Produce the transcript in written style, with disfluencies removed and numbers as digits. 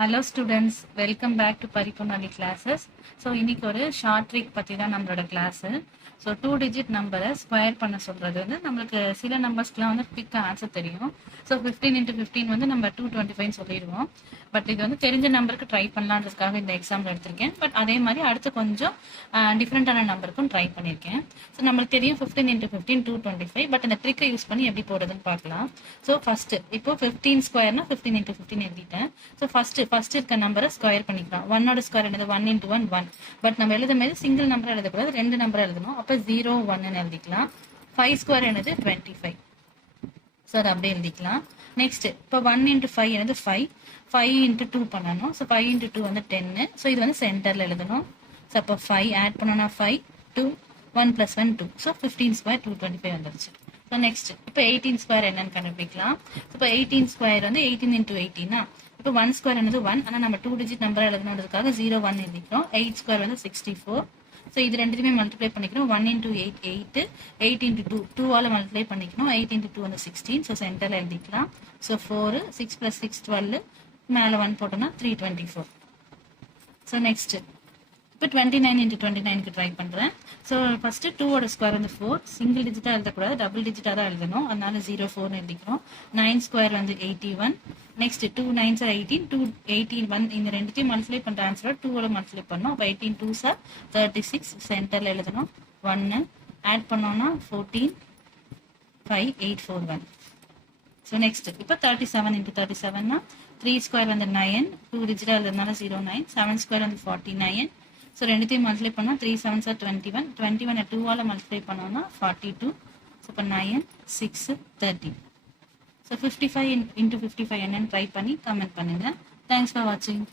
Hello students, welcome back to Paripunali classes. So இன்னைக்கு ஒரு short trick பத்தி தான் நம்மளோட கிளாஸ். ஸோ 2 டிஜிட் நம்பரை ஸ்கொயர் பண்ண சொல்றது வந்து நம்மளுக்கு சில நம்பர்ஸ்க்குலாம் வந்து குவிக் ஆன்சர் தெரியும். ஸோ 15 into 15 வந்து நம்ம 225 சொல்லிடுவோம். பட் இது வந்து தெரிஞ்ச நம்பருக்கு ட்ரை பண்ணலான்றதுக்காக இந்த எக்ஸாம்பிள் எடுத்திருக்கேன். பட் அதே மாதிரி அடுத்து கொஞ்சம் டிஃப்ரெண்டான நம்பருக்கும் ட்ரை பண்ணியிருக்கேன். ஸோ நம்மளுக்கு தெரியும் 15 into 15 225. பட் அந்த ட்ரிக்கை யூஸ் பண்ணி எப்படி போடுறதுன்னு பார்க்கலாம். ஸோ ஃபர்ஸ்ட் இப்போ 15 ஸ்கொயர்னா 15 into 15 எழுதிட்டேன். ஸோ ஃபர்ஸ்ட் இருக்க நம்பரை ஸ்கொயர் பண்ணிக்கலாம். 1ஓட ஸ்கொயர் என்னது 1 into 1 1. பட் நம்ம எழுதும் போது சிங்கிள் நம்பர் எழுதக்கூடாது, ரெண்டு நம்பர் எழுதணும். அப்போ 0 1 எழுதிக்கலாம். 5 ஸ்கொயர் என்னது 25. ஸோ அதை அப்படியே எழுதிக்கலாம். நெக்ஸ்ட் இப்போ 1 into 5 என்னது 5. 5 into 2 பண்ணணும். ஸோ 5 into 2 வந்து 10. ஸோ இது வந்து சென்டர்ல எழுதணும். ஸோ அப்போ 5 ஆட் பண்ணோம்னா 5 2 1 + 1 2. ஸோ 15 ஸ்கொயர் 225 வந்துருச்சு. ஸோ நெக்ஸ்ட் இப்போ 18 ஸ்கொயர் என்னன்னு கண்டுபிடிக்கலாம். இப்போ 18 ஸ்கொயர் வந்து 18 into 18. இப்போ 1 ஸ்கொயர் என்னது 1. ஆனால் நம்ம 2 டிஜிட் நம்பர் எழுதணுன்றதுக்காக 0 1 எழுதிக்கிறோம். 8 ஸ்கொயர் வந்து 64. ஸோ இது ரெண்டுமே மல்டிப்ளை பண்ணிக்கிறோம். 1 into 8 8. 8 into 2 2ஆல் மல்டிப்ளை பண்ணிக்கணும். 8 into 2 வந்து 16. ஸோ சென்டரில் எழுதிக்கலாம். ஸோ 4 6 + 6 12. மேலே 1 போட்டோம்னா 324. ஸோ நெக்ஸ்ட் இப்போ 29 into 29க்கு ட்ரை பண்ணுறேன். ஸோ ஃபஸ்ட்டு 2ஓட ஸ்கொயர் வந்து 4. சிங்கிள் டிஜிட்டாக எழுதக்கூடாது, டபுள் டிஜிட்டாக தான் எழுதணும். அதனால 0 4 எழுதிக்கிறோம். 9 ஸ்கொயர் வந்து 81. Next 2 9s are 18. 2 18 1 இந்த ரெண்டுத்தையும் மல்டிப்ளை பண்ணுற ஆன்சரோட 2ஓட மல்டிப்ளை பண்ணோம். அப்போ 18 2s are 36. சென்டரில் எழுதணும். 1 ஆட் பண்ணோம்னா 14 5 8 4 1. ஸோ நெக்ஸ்ட் இப்போ 37 into 37னா 3 ஸ்கொயர் வந்து 9. 2 டிஜிட்டாக எழுதுறதுனால 0 9. 7 ஸ்கொயர் வந்து 49. ஸோ ரெண்டுத்தையும் மல்டிப்ளை பண்ணால் 3 7s are 21. 21 2ஆல் மல்டிப்ளை பண்ணோம்னா 42. ஸோ இப்போ 9 6 13. ஸோ 55 into 55 என்னன்னு ட்ரை பண்ணி கமெண்ட் பண்ணுங்கள். தேங்க்ஸ் ஃபார் வாட்சிங்.